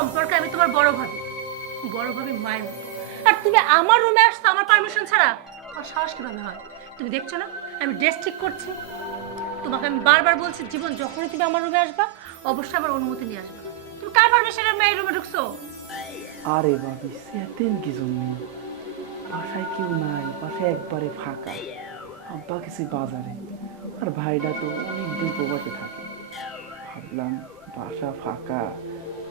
সম্পর্কে আমি তোমার বড় ভাবি মায়ের মতো। আর তুমি আমার রুমে আসছো আমার পারমিশন ছাড়া, আমার সাহস কিভাবে হয়? তুমি দেখছো না আমি ড্রেস ঠিক করছি? তোমাকে আমি বারবার বলছি জীবন, যখনই তুমি আমার রুমে আসবা অবশ্যই আমার অনুমতি নিয়ে আসবে। তুমি কার পারমিশনে মেয়ের রুমে ঢুকছো? আরে ভাবি সেদিন কি জন্য বাসায় কেউ নাই, বাসায় একবারে ফাঁকা, আব্বা গেছে বাজারে আর ভাইটা তো অনেক দিন প্রবাসে থাকে। ভাবলাম বাসা ফাঁকা,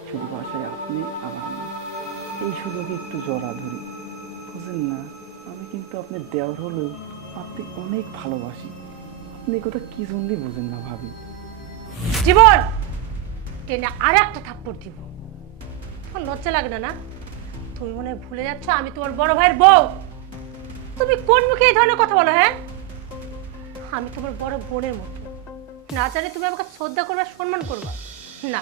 শুধু বাসায় আপনি আর আমি, এই সুযোগে একটু জড়া ধরি। বুঝেন না, আমি কিন্তু আপনার দেওর হলেও আপনি অনেক ভালোবাসি। আপনি এই কথা কি জন্যই বুঝেন না ভাবি। জীবন টেনে আর একটা থাপ্পড় দিব। তোমার লজ্জা লাগে না? তুমি মনে হয় ভুলে যাচ্ছ আমি তোমার বড় ভাইয়ের বউ। তুমি কোন মুখে এই ধরনের কথা বলো? হ্যাঁ, আমি তোমার বড় বোনের মতো, না জানি তুমি আমাকে শ্রদ্ধা করবা, সম্মান করবা না,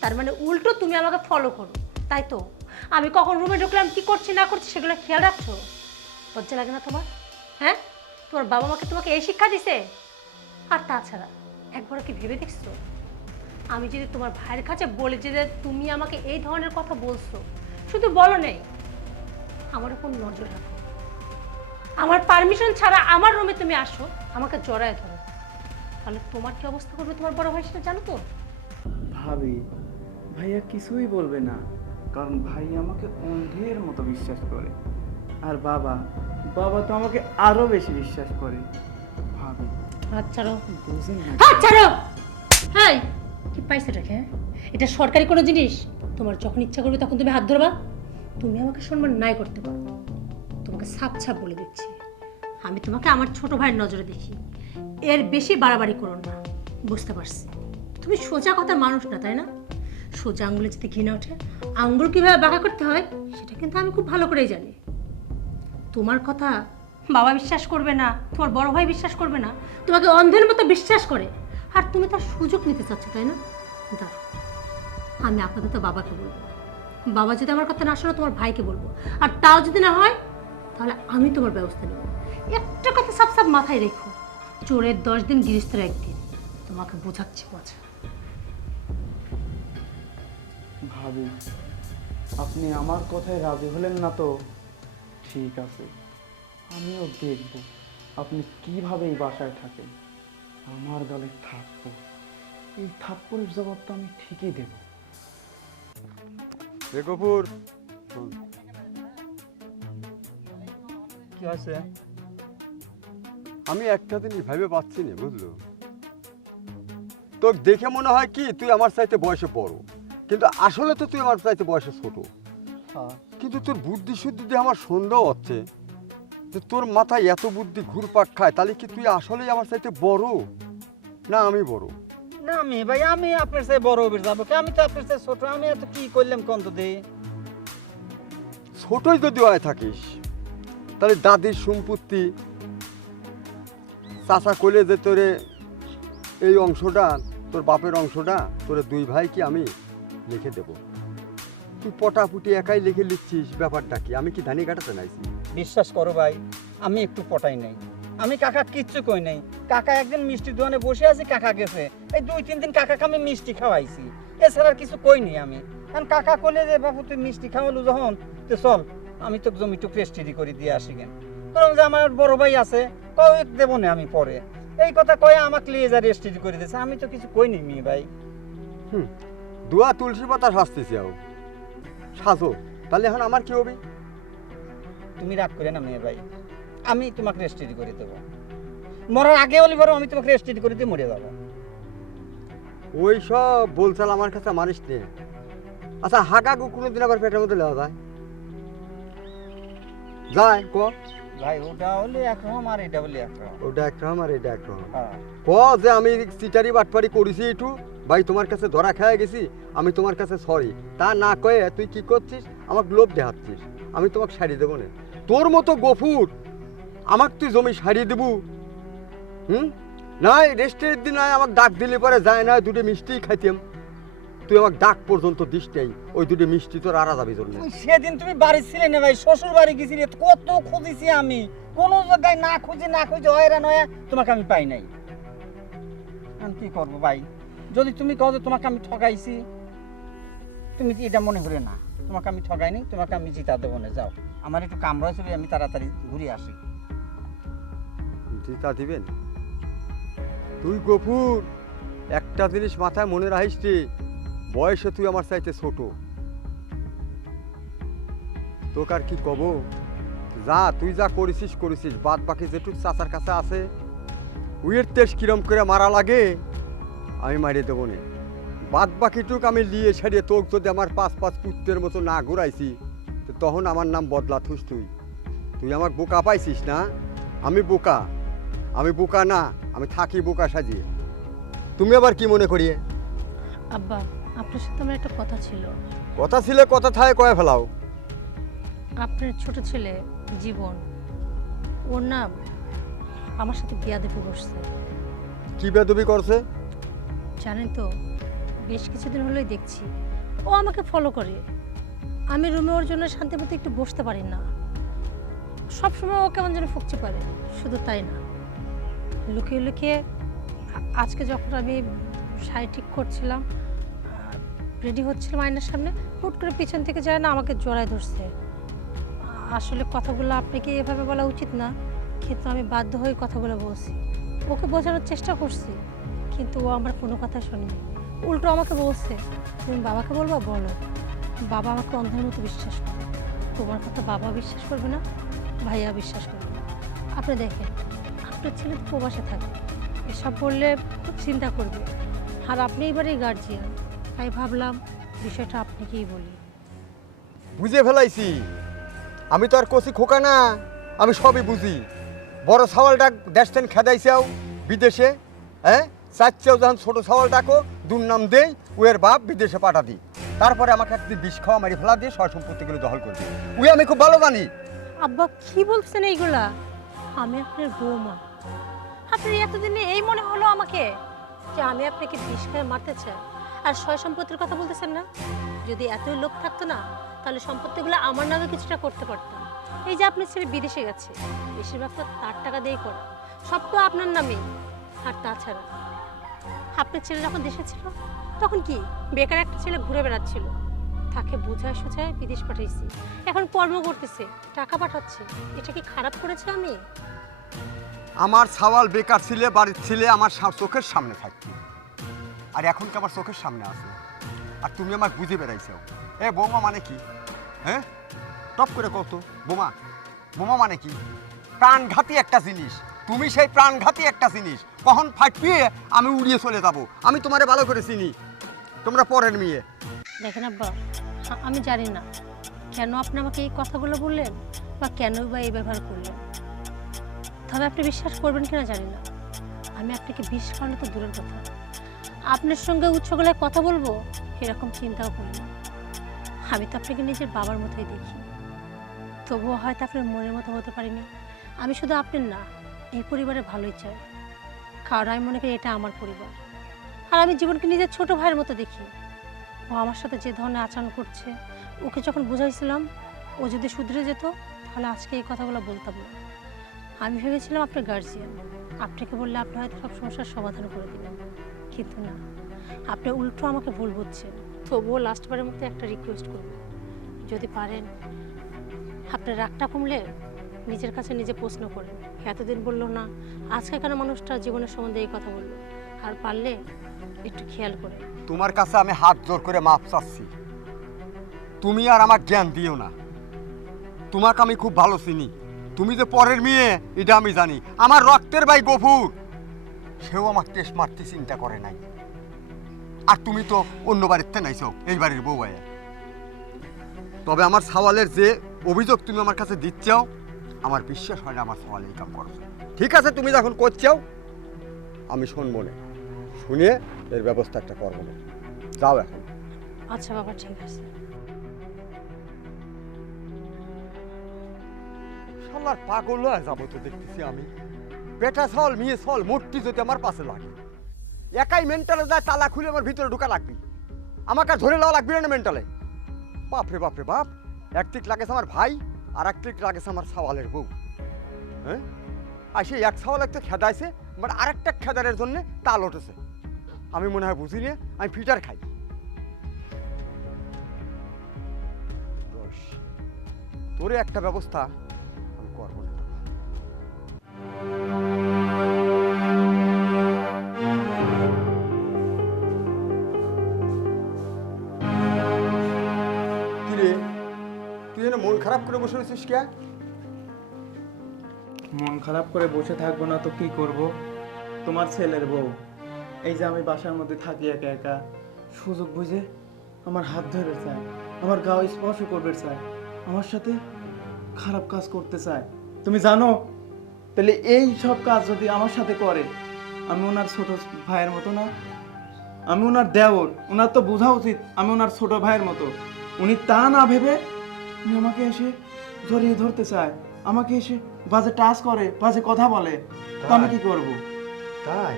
তার মানে উল্টো তুমি আমাকে ফলো করো, তাই তো? আমি কখন রুমে ঢুকলাম, কি করছি না করছি সেগুলো খেয়াল রাখছো? লজ্জা লাগে না তোমার? হ্যাঁ, তোমার বাবা মাকে তোমাকে এই শিক্ষা দিছে? আর তাছাড়া একবার কি ভেবে দেখছো আমি যদি তোমার ভাইয়ের কাছে বলে যে তুমি আমাকে এই ধরনের কথা বলছো, শুধু বলো নেই, আমার উপর নজর রাখো, আমার পারমিশন ছাড়া আমার রুমে তুমি আসো, আমাকে জড়ায় ধরো, তাহলে তোমার কি অবস্থা করবে তোমার বড় ভাই সেটা জানো তো? ভাবি ভাইয়া কিছুই বলবে না, কারণ ভাই আমাকে অন্ধের মতো বিশ্বাস করে। আর বাবা বাবা তো আমাকে আরো বেশি বিশ্বাস করে। ভাবি হাত ছাড়ো, বুঝেন না? হাত ছাড়ো। হ্যাঁ, কি পাইছো রেখে? এটা সরকারি কোনো জিনিস? তোমার যখন ইচ্ছা করবে তখন তুমি হাত ধরবা। তুমি আমাকে সম্মান নাই করতে পারো, তোমাকে ছাপ ছাপ বলে দিচ্ছি, আমি তোমাকে আমার ছোট ভাইয়ের নজরে দেখি, এর বেশি বাড়াবাড়ি করো না। বুঝতে পারছি তুমি সোজা কথা মানুষ না, তাই না? সোজা আঙ্গুলে যদি ঘৃণা ওঠে, আঙ্গুল কিভাবে বাঁকা করতে হয় সেটা কিন্তু আমি খুব ভালো করেই জানি। তোমার কথা বাবা বিশ্বাস করবে না, তোমার বড় ভাই বিশ্বাস করবে না, তোমাকে অন্ধের মতো বিশ্বাস করে, আর তুমি তার সুযোগ নিতে চাচ্ছ, তাই না? দাঁড়াও, আমি আপাতত বাবাকে বলবো, বাবা যদি আমার কথা না শোনো তোমার ভাইকে বলবো, আর তাও যদি না হয় তাহলে আমি তোমার ব্যবস্থা নেব। একটা কথা সাপ সাপ মাথায় রেখো, চোরের 10 দিন গৃহস্থের 1 দিন। তোমাকে বোঝাচ্ছি বোঝা। ভাবি আপনি আমার কথায় রাজি হলেন না তো ঠিক আছে, আমিও দেখব আপনি কিভাবে এই বাসায় থাকেন। আমার গালে থাপ্পড়, এই থাপ্পড়ের জবাব তো আমি ঠিকই দেব। গফুর, কি আছে? আমি একটা জিনিস ভেবে পাচ্ছি না, বুঝলো? তোর দেখে মনে হয় কি তুই আমার চাইতে বয়সে বড়, কিন্তু আসলে তো তুই আমার চাইতে বয়সে ছোট। কিন্তু তোর বুদ্ধি শুদ্ধি দিয়ে আমার সন্দেহ হচ্ছে যে তোর মাথায় এত বুদ্ধি ঘুরপাক খায়, তাহলে কি তুই আসলেই আমার চাইতে বড় না আমি বড়? না আমি ভাই, আমি আপনার সাথে বড় হবে যাবো, আমি তো আপনার সাথে ছোট, আমি এত কি করলাম কন্ত দে? ছোটই যদি হয়ে থাকিস তাহলে দাদির সম্পত্তি চাচা কইলে যে তোরে এই অংশটা, তোর বাপের অংশটা তোরে 2 ভাইকে আমি লিখে দেব। তুই পটাপুটি একাই লিখে লিখছিস, ব্যাপারটা কি? আমি কি ধানি কাটাতে নাইছি? বিশ্বাস করো ভাই, আমি একটু পটাই নাই, আমি কাকা কিচ্ছু কই নাই। কাকা একদিন মিষ্টি দোকানে বসে আছে, কাকা গেছে, এই 2-3 দিন কাকাকে আমি মিষ্টি খাওয়াইছি, এছাড়া আর কিছু কইনি আমি। কারণ কাকা কইলে যে বাবু তুই মিষ্টি খাওয়ালু যখন, তো চল আমি তো জমিটুক রেস্টিডি করে দিয়ে আসি কেন। বললাম যে আমার বড় ভাই আছে, কয়েক দেবো না আমি পরে, এই কথা কয়ে আমাকে নিয়ে যা রেস্টিডি করে দিয়েছে, আমি তো কিছু কইনি মেয়ে ভাই। দুয়া তুলসী পাতা সাজতেছি আও সাজো, তাহলে এখন আমার কি হবে? তুমি রাগ করে না মেয়ে ভাই, আমি তোমাকে রেস্টিডি করে দেবো, মরার আগে হলে বরং আমি তোমাকে রেস্টিডি করে দিয়ে মরে যাবো। ওই সব বলছাল আমার কাছে মানিস নে। আচ্ছা হাগা গু কোনোদিন আবার পেটের মধ্যে লেওয়া যায়? যায় ক? ভাই ওটা হলে একরকম আর এটা হলে একরকম। ওটা একরকম আর এটা একরকম। হ্যাঁ। ক যে আমি চিটারি বাটপারি করেছি একটু, ভাই তোমার কাছে ধরা খেয়ে গেছি, আমি তোমার কাছে সরি, তা না কয়ে তুই কি করছিস? আমাকে লোভ দেখাচ্ছিস, আমি তোমাকে শাড়ি দেবো না। তোর মতো গফুর আমাকে তুই জমি শাড়ি দেবু? নাই রেস্টের দিন নাই আমাকে ডাক দিলে পরে যায় না, 2টো মিষ্টি খাইতাম, তুই আমাকে ডাক পর্যন্ত দিস নেই, ওই 2টো মিষ্টি তোর আরা যাবি জন্য। সেদিন তুমি বাড়ি ছিলে না ভাই, শ্বশুর বাড়ি গেছিলে, কত খুঁজেছি আমি, কোনো জায়গায় না খুঁজে হয়রান হয়ে তোমাকে আমি পাই নাই। আমি কি করবো ভাই, যদি তুমি কও যে তোমাকে আমি ঠকাইছি, তুমি এটা মনে করে না, তোমাকে আমি ঠগাইনি, তোমাকে আমি জিতা দেবো না। যাও, আমার একটু কাম রয়েছে, আমি তাড়াতাড়ি ঘুরে আসি। জিতা দিবেন? তুই গফুর, একটা জিনিস মাথায় মনে রাখিস রে, বয়সে তুই আমার চাইতে ছোট। তোকে আর কি কব, যা তুই যা করেছিস করেছিস, বাদ বাকি যেটুক চাচার কাছে আছে উইয়ের তেজ কিরম করে মারা লাগে আমি মারিয়ে দেবো না। বাদ বাকিটুক আমি লিয়ে ছাড়িয়ে তোর যদি আমার পাঁচ পুত্রের মতো না ঘুরাইছি তো তখন আমার নাম বদলা থুস। তুই আমাকে বোকা পাইছিস না? আমি বোকা না, আমি থাকি বোকা সাজিয়ে। তুমি আবার কি মনে করিয়ে? আব্বা, আপনার সাথে আমার একটা কথা ছিল। কথা থায় কয়ে ফেলাও। আপনার ছোট ছেলে জীবন, ওর নাম আমার সাথে বিয়াদবি বসছে। কি বেদবি করছে? জানেন তো, বেশ কিছুদিন হলোই দেখছি ও আমাকে ফলো করে। আমি রুমে ওর জন্য শান্তিমতো একটু বসতে পারি না, সবসময় ও কেমন যেন ফুকছে পারে। শুধু তাই না, লুকিয়ে লুকিয়ে আজকে যখন আমি শাড়ি ঠিক করছিলাম, রেডি হচ্ছিলাম আয়নার সামনে, হুট করে পিছন থেকে যায় না আমাকে জড়ায় ধরছে। আসলে কথাগুলো আপনাকে এভাবে বলা উচিত না, কিন্তু আমি বাধ্য হয়ে কথাগুলো বলছি। ওকে বোঝানোর চেষ্টা করছি, কিন্তু ও আমার কোনো কথা শোনেনি। উল্টো আমাকে বলছে, তুমি বাবাকে বলবা? বলো। বাবা আমাকে অন্ধের মতো বিশ্বাস করে। তোমার কথা বাবা বিশ্বাস করবে না, ভাইয়া বিশ্বাস করবে না। আপনি দেখেন, আপনার ছেলে তো প্রবাসে থাকে, এসব বললে খুব চিন্তা করবে। আর আপনি এবারে গার্জিয়ান, তাই ভাবলাম বিষয়টা আপনাকেই বলি। বুঝে ফেলাইছি, আমি তো আর কচি খোকা না, আমি সবই বুঝি। বড় ছাওয়ালটা দেশতেন খেদাইছাও বিদেশে, হ্যাঁ চাচ্ছেও যখন ছোট ছাওয়াল ডাকো দুর্নাম দেই, উয়ের বাপ বিদেশে পাঠা দিই, তারপরে আমাকে একদিন বিষ খাওয়া মারি ফেলা দিয়ে সয় সম্পত্তিগুলো দখল করে দিই। উই আমি খুব ভালো জানি। আব্বা কি বলছেন এইগুলা? আমি আপনার বৌমা, আপনার এতদিনে এই মনে হলো আমাকে যে আমি আপনাকে বিষ খেয়ে মারতে চাই আর সয় সম্পত্তির কথা বলতেছেন না? যদি এতই লোভ থাকতো না, তাহলে সম্পত্তিগুলো আমার নামে কিছুটা করতে পারতাম। এই যে আপনার ছেলে বিদেশে গেছে, বেশিরভাগ তো তার টাকা দিয়েই করা, সব তো আপনার নামে। আর তাছাড়া আপনার ছেলে যখন দেশে ছিল তখন কি বেকার একটা ছেলে ঘুরে বেড়াচ্ছিল, তাকে বোঝায় সোঝায় বিদেশ পাঠাইছি, এখন কর্ম করতেছে, টাকা পাঠাচ্ছে। এটা কি খারাপ করেছে আমি? আমার ছাওয়াল বেকার ছিলে, বাড়ির ছিলে আমার চোখের সামনে থাকতি, আর এখন কি আমার চোখের সামনে আছে, আর তুমি আমার বুঝে বেড়াইছো। এ বৌমা মানে কি? হ্যাঁ টপ করে কত বোমা, বোমা মানে কি? প্রাণঘাতী একটা জিনিস। তুমি সেই প্রাণঘাতী একটা জিনিস, কখন ফাটিয়ে আমি উড়িয়ে চলে যাব। আমি তোমারে ভালো করে চিনি, তোমরা পরের মেয়ে। দেখেন আব্বা, আমি জানি না কেন আপনি আমাকে এই কথাগুলো বললেন বা কেনই বা এই ব্যবহার করলেন। তবে আপনি বিশ্বাস করবেন কিনা জানি না, আমি আপনাকে বিষ খাওয়ানো তো দূরের কথা, আপনার সঙ্গে উচ্চ গলায় কথা বলবো এরকম চিন্তাও করি না। আমি তো আপনাকে নিজের বাবার মতোই দেখি, তবুও হয়তো আপনার মনের মতো হতে পারিনি। আমি শুধু আপনার না, এই পরিবারে ভালোই চাই, কারণ আমি মনে করি এটা আমার পরিবার। আর আমি জীবনকে নিজের ছোট ভাইয়ের মতো দেখি। ও আমার সাথে যে ধরনের আচরণ করছে, ওকে যখন বুঝাইছিলাম ও যদি শুধরে যেত তাহলে আজকে এই কথাগুলো বলতাম না। আমি ভেবেছিলাম আপনার গার্জিয়ান, আপনাকে বললে আপনি হয়তো সব সমস্যার সমাধান করে দিবেন, কিন্তু না, আপনি উল্টো আমাকে ভুল বুঝছেন। তবুও লাস্টবারের মতো একটা রিকোয়েস্ট করব, যদি পারেন আপনার রাগটা কমলে নিজের কাছে নিজে প্রশ্ন করেন, এতদিন বললো না, আজকে কেন মানুষটা জীবনের সম্বন্ধে এই কথা বললো, আর পারলে একটু খেয়াল করে। তোমার কাছে আমি হাত জোর করে মাপ চাচ্ছি, তুমি আর আমার জ্ঞান দিও না। তোমাকে আমি খুব ভালো চিনি, তুমি যে পরের মেয়ে এটা আমি জানি। আমার রক্তের ভাই গফুর, সেও আমার টেস্ট মারতে চিন্তা করে নাই, আর তুমি তো অন্য বাড়িতে নাইছো, এই বাড়ির বউ ভাইয়া। তবে আমার সওয়ালের যে অভিযোগ তুমি আমার কাছে দিচ্ছাও, আমার বিশ্বাস হয় না আমার সওয়াল এই কাম করছো। ঠিক আছে, তুমি যখন করছাও আমি শুনবো না, শুনে এর ব্যবস্থা একটা করবো না। যাও এখন। আচ্ছা বাবা, ঠিক আছে। শালার পাগল হয়ে যাবো তো দেখতেছি আমি। বেটা ছল মেয়ে ছল মূর্তি যদি আমার পাশে লাগে, একাই মেন্টালে যায় তালা খুলে আমার ভিতরে ঢোকা লাগবে, আমাকে আর ধরে নেওয়া লাগবে না মেন্টালে। বাপরে বাপরে বাপ, এক দিক লাগেছে আমার ভাই আর এক দিক লাগেছে আমার সওয়ালের বউ। হ্যাঁ, আর সেই এক সওয়াল একটা খেদাইছে, মানে আরেকটা খেদারের জন্য তাল উঠেছে। আমি মনে হয় বুঝি নিয়ে আমি ফিটার খাই। তোরে একটা ব্যবস্থা আমি করবো না। কিরে তুই এনে মন খারাপ করে বসে রয়েছিস কে? মন খারাপ করে বসে থাকবো না তো কি করব? তোমার ছেলের বউ এই যে আমি বাসার মধ্যে থাকি একা একা, সুযোগ বুঝে আমার হাত ধরে চায়, আমার গাও স্পর্শ করবে চায়, আমার সাথে খারাপ কাজ করতে চায়। তুমি জানো? তাহলে এই সব কাজ যদি আমার সাথে করে, আমি ওনার ছোট ভাইয়ের মতো না? আমি ওনার দেওর, ওনার তো বোঝা উচিত আমি ওনার ছোট ভাইয়ের মতো। উনি তা না ভেবে উনি আমাকে এসে জড়িয়ে ধরতে চায়, আমাকে এসে বাজে টাচ করে, বাজে কথা বলে, তো আমি কি করব? তাই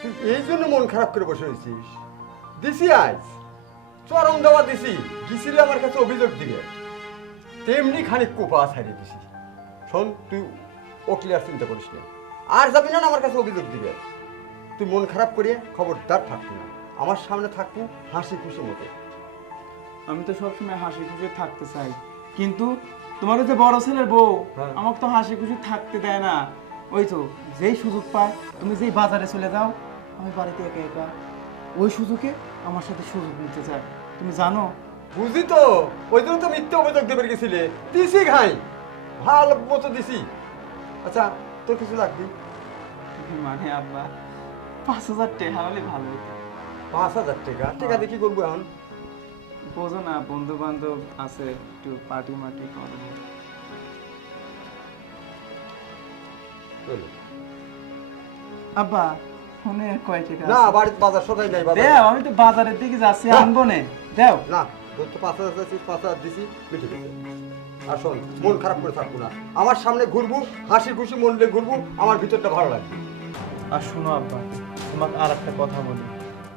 তুই এই জন্য মন খারাপ করে বসে রয়েছিস? দিছি আজ চরম দেওয়া দিছি, গিয়েছিলে আমার কাছে অভিযোগ দিবে, তেমনি খানিক কোপা ছাড়িয়ে দিছি। শোন তুই ও ক্লিয়ার চিন্তা করিস না, আর যাবি না আমার কাছে অভিযোগ দিবে। তুই মন খারাপ করিয়ে খবরদার থাকবি না, আমার সামনে থাকবো হাসি খুশি মতো। আমি তো সবসময় হাসি খুশি থাকতে চাই, কিন্তু তোমার ওই যে বড় ছেলের বউ হ্যাঁ। আমাকে তো হাসি খুশি থাকতে দেয় না। ওই তো যেই সুযোগ পায়, তুমি যেই বাজারে চলে যাও, আমি বাড়িতে একা একা, ওই সুযোগে আমার সাথে সুযোগ নিতে চায়। তুমি জানো? বুঝি তো, ওই জন্য তো মিথ্যে অভিযোগ দেবে গেছিলে। দিছি ঘাই, ভালো মতো দিছি। আচ্ছা তোর কিছু লাগবে? মানে আব্বা 5,000 টাকা হলে ভালো হতো। 5,000 টাকা? টাকা দিয়ে কি করবো এখন? বোঝো না, বন্ধু বান্ধব আছে, একটু পার্টি মার্টি করবো। আব্বা ফোনে কয় টাকা না আছে? বাড়িতে বাজার সদাই নাই বাজার। দেও, আমি তো বাজারের দিকে যাচ্ছি, আনবো নে। দেও। না তোর তো 5,000 চাইছিস, 5,000 দিছি, মিটে গেছে। আর শোন, মন খারাপ করে থাকবো না, আমার সামনে ঘুরবো, হাসি খুশি মন নিয়ে ঘুরবো, আমার ভিতরটা ভালো লাগবে। আর শোনো আব্বা, তোমাকে আর একটা কথা বলি।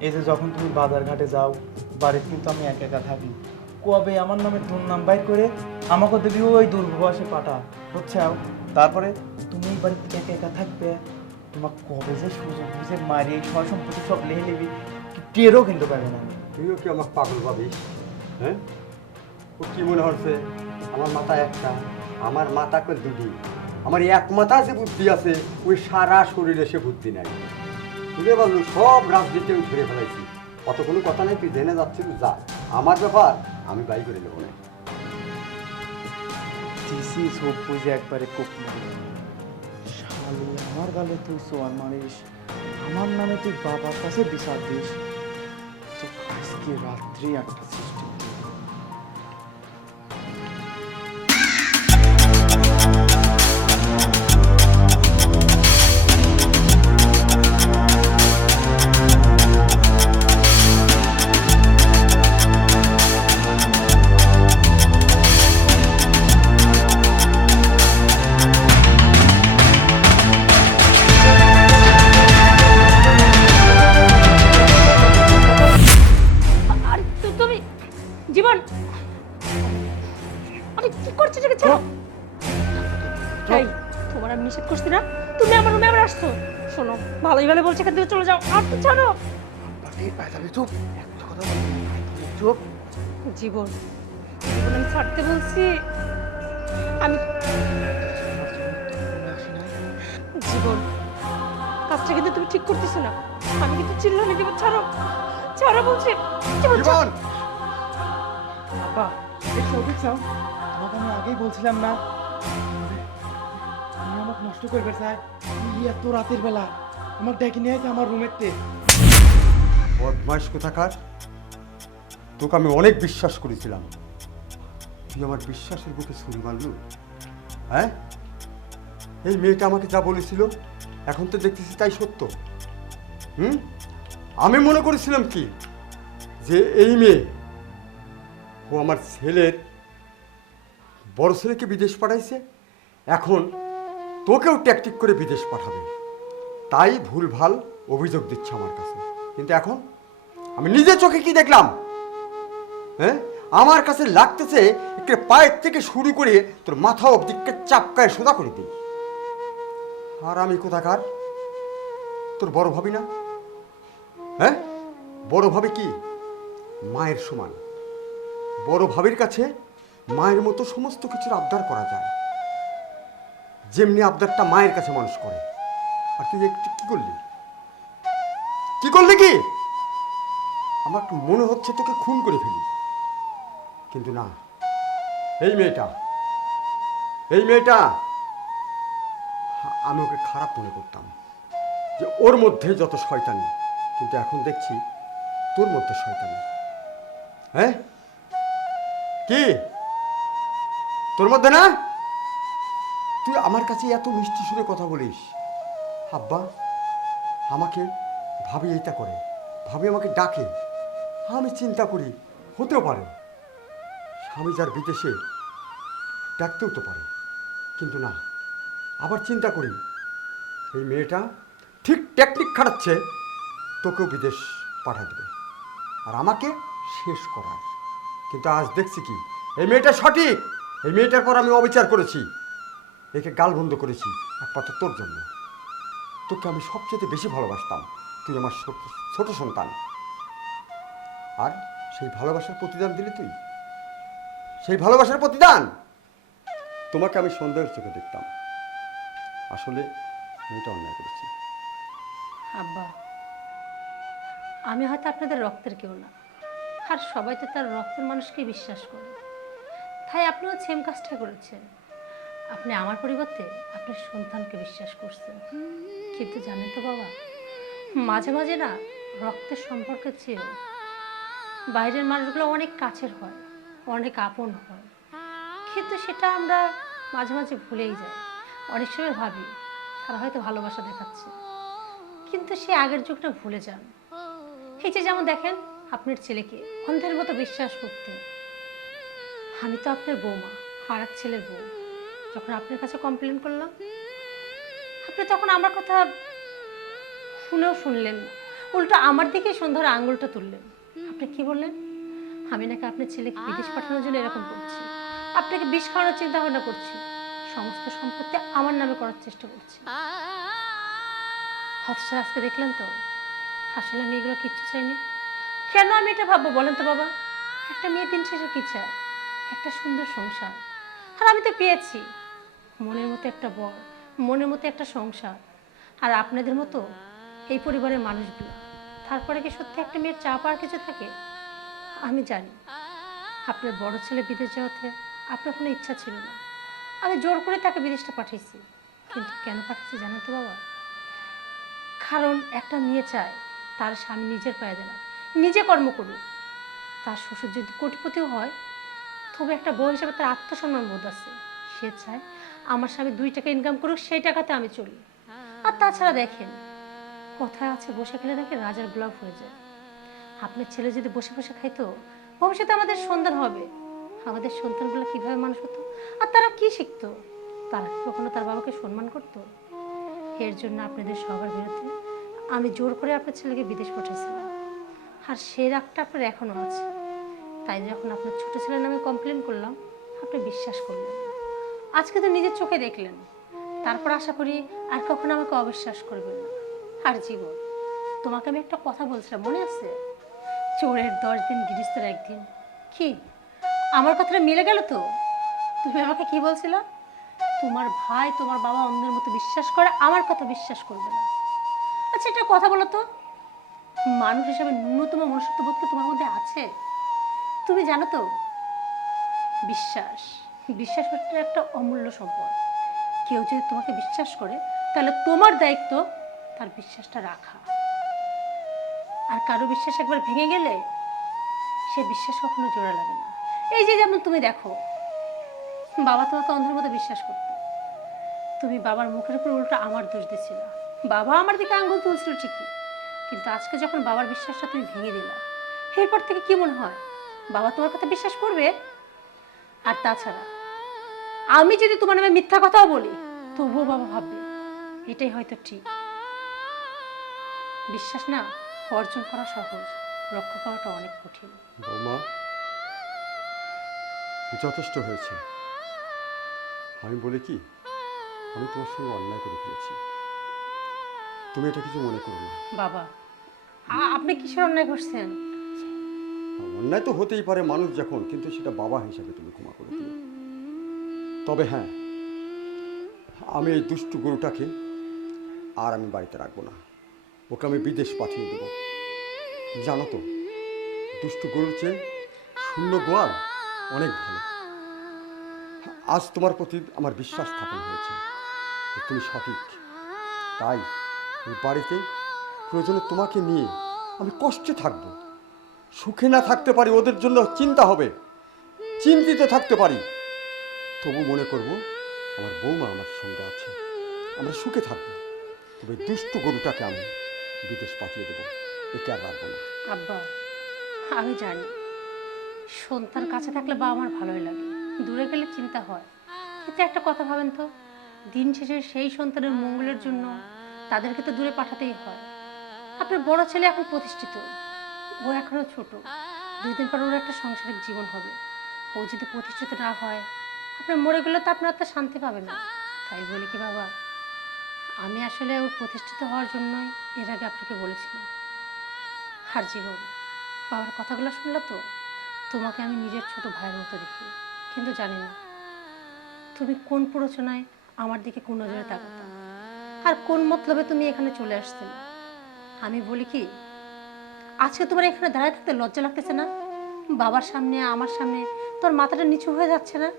এই যে যখন তুমি বাজার ঘাটে যাও, বাড়িতে কিন্তু আমি একা একা থাকি, কবে আমার নামে দুর্নাম বাইক করে আমাকে দেবি ওই দুর্বসে পাঠা, বুঝছাও? তারপরে তুমি এই বাড়িতে একা একা থাকবে, তোমাকে কবে যে সুযোগ বুঝে মারি এই সয় সম্পত্তি সব লেহে নিবি, টেরও কিন্তু পাবে না। তুইও কি আমার পাগল ভাবিস? হ্যাঁ, ও কি মনে হচ্ছে আমার মাথা একটা, আমার মাথা করে দুটি, আমার এক মাথা যে বুদ্ধি আছে, ওই সারা শরীরে সে বুদ্ধি নাই। বুঝতে পারলো, সব রাজনীতি ছেড়ে ফেলাইছি। অত কোনো কথা নাই, তুই জেনে যাচ্ছিস যা, আমার ব্যাপার আমি বাই করে নেবো না। দিছি সব বুঝে একবারে কোপ মারি, শালি আমার গালে তুই সোয়ার মারিস, আমার নামে তুই বাবার কাছে বিচার দিস, তো আজকে রাত্রি একটা সিস্টেম। আরে তুমি জীবন, আরে কি করছো এটাকে? ছাড়ো। এই তোমার আমি নিষেধ করছি না, তুমি আমার রুমে আবার আসছো। শোনো, ভালোই ভালো বলছে, এখান থেকে চলে যাও। আর তো ছাড়ো। চুপ, একটা কথা বলবি, চুপ। জীবন, জীবন আমি ছাড়তে বলছি। আমি জীবন, কাজটা কিন্তু তুমি ঠিক করতেছো না। আমি কিন্তু চিল্লানি দিব। ছাড়ো, ছাড়ো বলছি। জীবন, ছাড়ো। জীবন, বাবা এই সবই চাও, তোমাকে আমি আগেই বলছিলাম না তুমি আমাকে নষ্ট করবে চাই। এত রাতের বেলা আমাকে ডেকে নিয়ে আছে আমার রুমেতে। বদমাইশ কোথাকার, তোকে আমি অনেক বিশ্বাস করেছিলাম, তুই আমার বিশ্বাসের বুকে ছুরি মারলু। হ্যাঁ, এই মেয়েটা আমাকে যা বলেছিল এখন তো দেখতেছি তাই সত্য। আমি মনে করেছিলাম কি যে এই মেয়ে ও আমার ছেলের বড় ছেলেকে বিদেশ পাঠাইছে, এখন তোকেও ট্যাকটিক করে বিদেশ পাঠাবে, তাই ভুলভাল অভিযোগ দিচ্ছে আমার কাছে। কিন্তু এখন আমি নিজের চোখে কি দেখলাম, হ্যাঁ, আমার কাছে লাগতেছে একটু পায়ের থেকে শুরু করে তোর মাথা অব্দি চাপকায় সোজা করে দিই। আর আমি কোথাকার তোর বড় ভাবি না? হ্যাঁ, বড় ভাবি কি মায়ের সমান। বড় ভাবির কাছে মায়ের মতো সমস্ত কিছুর আবদার করা যায়, যেমনি আবদারটা মায়ের কাছে মানুষ করে। আর তুই একটু কি করলি, কি করলি কি? আমার তো মনে হচ্ছে তোকে খুন করে ফেলি, কিন্তু না। এই মেয়েটা, এই মেয়েটা, আমি ওকে খারাপ মনে করতাম, যে ওর মধ্যে যত শয়তানি, কিন্তু এখন দেখছি তোর মধ্যে শয়তানি। হ্যাঁ, কি তোর মধ্যে না? তুই আমার কাছে এত মিষ্টি সুরে কথা বলিস, আব্বা আমাকে ভাবি এইটা করে, ভাবি আমাকে ডাকে, আমি চিন্তা করি হতেও পারে স্বামী যার বিদেশে, ডাকতেও তো পারে, কিন্তু না। আবার চিন্তা করি এই মেয়েটা ঠিক টেকনিক খাটাচ্ছে, তোকেও বিদেশ পাঠা দেবে আর আমাকে শেষ করার। কিন্তু আজ দেখছি কি, এই মেয়েটা সঠিক, এই মেয়েটার পর আমি অবিচার করেছি, একে গালবন্ধ করেছি একমাত্র তোর জন্য। তোকে আমি সবচেয়ে বেশি ভালোবাসতাম, তুই আমার ছোট সন্তান, আর সেই ভালোবাসার প্রতিদান দিলি তুই। সেই ভালোবাসার প্রতিদান তোমাকে আমি সন্দেহের চোখে দেখতাম, আসলে মেয়েটা অন্যায় করেছি। আব্বা, আমি হয়তো আপনাদের রক্তের কেউ না, আর সবাই তো তার রক্তের মানুষকে বিশ্বাস করে, তাই আপনিও সেম কাজটা করেছেন। আপনি আমার পরিবর্তে আপনার সন্তানকে বিশ্বাস করছেন। কিন্তু জানেন তো বাবা, মাঝে মাঝে না রক্তের সম্পর্কের চেয়েও বাইরের মানুষগুলো অনেক কাছের হয়, অনেক আপন হয়, কিন্তু সেটা আমরা মাঝে মাঝে ভুলেই যাই। অনেক সময় ভাবি তারা হয়তো ভালোবাসা দেখাচ্ছে, কিন্তু সে আগের যুগটা ভুলে যান। এই যে যেমন দেখেন, আপনার ছেলেকে অন্ধের মতো বিশ্বাস করতেন। আমি তো আপনার বৌমা, আর এক ছেলের বউ। যখন আপনার কাছে কমপ্লেন করলাম, আপনি তখন আমার কথা শুনেও শুনলেন না, উল্টো আমার দিকেই সুন্দর আঙুলটা তুললেন। আপনি কি বললেন? আমি নাকি আপনার ছেলেকে বিদেশ পাঠানোর জন্য এরকম করছি, আপনাকে বিষ খাওয়ানোর চিন্তা ভাবনা করছি, সমস্ত সম্পত্তি আমার নামে করার চেষ্টা করছি। হতাশা আজকে দেখলেন তো, আসলে আমি এগুলো কিচ্ছু চাইনি। কেন আমি এটা ভাববো বলেন তো বাবা? একটা মেয়ে দিন শেষে কি চায়? একটা সুন্দর সংসার। আর আমি তো পেয়েছি মনের মতো একটা বর, মনের মতো একটা সংসার। আর আপনাদের মতো এই পরিবারের মানুষগুলো, তারপরে কি সত্যি একটা মেয়ের চা পাওয়ার কিছু থাকে? আমি জানি আপনার বড় ছেলে বিদেশ যাওয়াতে আপনার কোনো ইচ্ছা ছিল না, আমি জোর করে তাকে বিদেশটা পাঠিয়েছি। কিন্তু কেন পাঠিয়েছি জানেন তো বাবা? কারণ একটা মেয়ে চায় তার স্বামী নিজের পায়ে দাঁড়াক, নিজে কর্ম করুক। তার শ্বশুর যদি কোটিপতিও হয়, তবে একটা বউ হিসেবে তার আত্মসম্মান বোধ আছে। সে চায় আমার স্বামী 2 টাকা ইনকাম করুক, সেই টাকাতে আমি চলি। আর তাছাড়া দেখেন, কথায় আছে বসে খেলে নাকি রাজার গোলাপ হয়ে যায়। আপনার ছেলে যদি বসে বসে খাইতো, ভবিষ্যতে আমাদের সন্তান হবে, আমাদের সন্তানগুলো কিভাবে মানুষ হতো, আর তারা কি শিখতো? তারা কি কখনো তার বাবাকে সম্মান করতো? এর জন্য আপনাদের সবার বিরুদ্ধে আমি জোর করে আপনার ছেলেকে বিদেশ পাঠিয়েছিলাম। আর সেই রাগটা আপনার এখনো আছে। তাই যখন আপনার ছোট ছেলের নামে কমপ্লেন করলাম, আপনি বিশ্বাস করলেন না। আজকে তো নিজের চোখে দেখলেন, তারপর আশা করি আর কখনো আমাকে অবিশ্বাস করবেন না। আর জীবন, তোমাকে আমি একটা কথা বলছিলাম, মনে আছে? চোরের 10 দিন, গৃহস্থের 1 দিন। কি আমার কথাটা মিলে গেল তো? তুমি আমাকে কি বলছিলা? তোমার ভাই তোমার বাবা অন্যের মতো বিশ্বাস করে, আমার কথা বিশ্বাস করবে না। আচ্ছা, একটা কথা বলো তো, মানুষ হিসাবে ন্যূনতম মনুষ্যত্ববোধ কি তোমার মধ্যে আছে? তুমি জানো তো, বিশ্বাস বিশ্বাস হচ্ছে একটা অমূল্য সম্পদ। কেউ যদি তোমাকে বিশ্বাস করে, তাহলে তোমার দায়িত্ব তার বিশ্বাসটা রাখা। আর কারো বিশ্বাস একবার ভেঙে গেলে সে বিশ্বাস কখনো জোড়া লাগে না। এই যে যেমন তুমি দেখো, বাবা তোমাকে অন্ধের মতো বিশ্বাস করতো, তুমি বাবার মুখের উপর উল্টো আমার দোষ দিচ্ছিল। বাবা আমার দিকে আঙ্গুল তুলছিল ঠিকই, কিন্তু আজকে যখন বাবার বিশ্বাসটা তুমি ভেঙে দিলা, এরপর থেকে কি মনে হয় বাবা তোমার কথা বিশ্বাস করবে? আর তাছাড়া আমি যদি তোমার নামে মিথ্যা কথাও বলি, তবুও বাবা ভাববে এটাই হয়তো ঠিক। বিশ্বাস না অর্জন করা সহজ, রক্ষা করাটা অনেক কঠিন। বৌমা, যথেষ্ট হয়েছে। আমি বলি কি, আমি তোমার সঙ্গে অন্যায় করে ফেলেছি, তুমি এটা কিছু মনে করো না। বাবা, আপনি কিসের অন্যায় করছেন? অন্যায় তো হতেই পারে মানুষ যখন, কিন্তু সেটা বাবা হিসাবে তুমি ক্ষমা করে দিও। তবে হ্যাঁ, আমি এই দুষ্টু গরুটাকে আর আমি বাড়িতে রাখবো না, ওকে আমি বিদেশ পাঠিয়ে দেবো। জানো তো, দুষ্টু গরুর চেয়ে শূন্য গোয়াল অনেক ভালো। আজ তোমার প্রতি আমার বিশ্বাস স্থাপন হয়েছে যে তুমি সঠিক। তাই ওই বাড়িতে প্রয়োজনে তোমাকে নিয়ে আমি কষ্টে থাকবো, সুখে না থাকতে পারি, ওদের জন্য চিন্তা হবে, চিন্তিত থাকতে পারি, তবু মনে করব আমার বৌমা আমার সঙ্গে আছে, আমরা সুখে থাকবো। তবে দুষ্টু গরুটাকে আমি বিদেশ পাঠিয়ে দেবো, একে আর রাখবো না। আব্বা, আমি জানি সন্তান কাছে থাকলে বাবা আমার ভালোই লাগে, দূরে গেলে চিন্তা হয়। কিন্তু একটা কথা ভাবেন তো, দিন শেষে সেই সন্তানের মঙ্গলের জন্য তাদেরকে তো দূরে পাঠাতেই হয়। আপনার বড় ছেলে এখন প্রতিষ্ঠিত, ও এখনো ছোট, 2 দিন পর ওর একটা সাংসারিক জীবন হবে। ও যদি প্রতিষ্ঠিত না হয়, আপনার মরে গেলে তো আপনার আত্মা শান্তি পাবে না। তাই বলি কি বাবা, আমি আসলে ওর প্রতিষ্ঠিত হওয়ার জন্যই এর আগে আপনাকে বলেছিলাম। আর জীবন, বাবার কথাগুলো শুনলে তো তোমাকে আমি নিজের ছোট ভাইয়ের মতো দেখি, কিন্তু জানি না তুমি কোন প্ররোচনায় আমার দিকে কোন নজরে তাকাতা, আর কোন মতলবে তুমি এখানে চলে আসছিলে। আমি বলি কি, আজকে তোমার এখানে দাঁড়ায় থাকতে লজ্জা লাগতেছে না? বাবার সামনে, আমার সামনে তোর মাথাটা নিচু হয়ে যাচ্ছে না?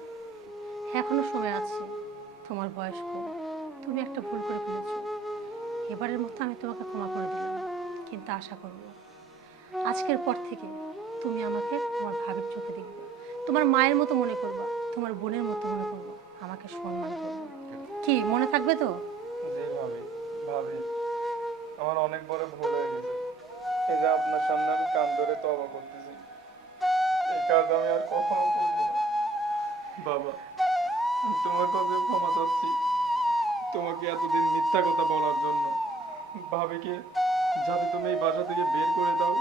এখনো সময় আছে, তোমার বয়স কম, তুমি একটা ভুল করে ফেলেছো। এবারের মতো আমি তোমাকে ক্ষমা করে দিলাম, কিন্তু আশা করবো আজকের পর থেকে তুমি আমাকে তোমার ভাবির চোখে দেখবে, তোমার মায়ের মতো মনে করবা, তোমার বোনের মতো মনে করবো, আমাকে সম্মান করবে। কি মনে থাকবে তো? জি ভাবি, ভাবি আমার অনেক বড় ভুল হয়ে গেছে। এই যে আপনার সামনে আমি কান ধরে তওবা করতেছি, এই কাজ আমি আর কখনো করব না। বাবা, আমি তোমার কাছে ক্ষমা চাচ্ছি তোমাকে এতদিন মিথ্যা কথা বলার জন্য। ভাবিকে যাতে তুমি এই বাসা থেকে বের করে দাও,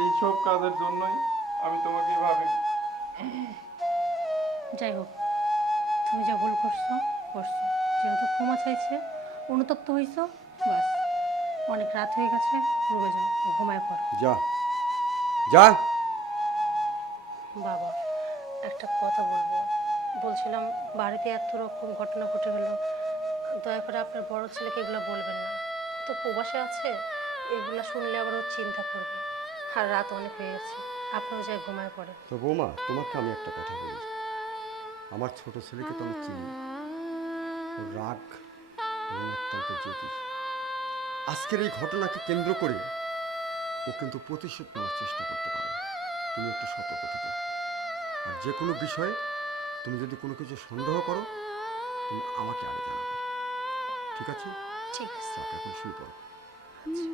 এই সব কাজের জন্যই আমি তোমাকে ভাবি। যাই হোক, তুমি যা ভুল করছো করছো, যেহেতু ক্ষমা চাইছে, অনুতপ্ত হয়েছো, বাস, অনেক রাত হয়ে গেছে, রুমে যাও, ঘুমায় পড়ো। যা যা। বাবা, একটা কথা বলবো, বলছিলাম বাড়িতে এত রকম ঘটনা ঘটে গেল, দয়া করে আপনার বড় ছেলেকে এগুলো বলবেন না, ও তো প্রবাসে আছে, এগুলো শুনলে আবার ও চিন্তা করবে। আর রাত অনেক হয়ে গেছে, আপনিও যাই ঘুমায় পড়ে। তো বৌমা, তোমাকে আমি একটা কথা বলি, আমার ছোট ছেলেকে তো আমি চিনি, ওর রাগ এবং অত্যন্ত জেদি। আজকের এই ঘটনাকে কেন্দ্র করে ও কিন্তু প্রতিশোধ নেওয়ার চেষ্টা করতে পারে। তুমি একটু সতর্ক থেকো, আর যে কোনো বিষয়ে তুমি যদি কোনো কিছু সন্দেহ করো, তুমি আমাকে আগে জানাবে, ঠিক আছে? ঠিক আছে। যাক, এখন শুয়ে পড়ো। আচ্ছা।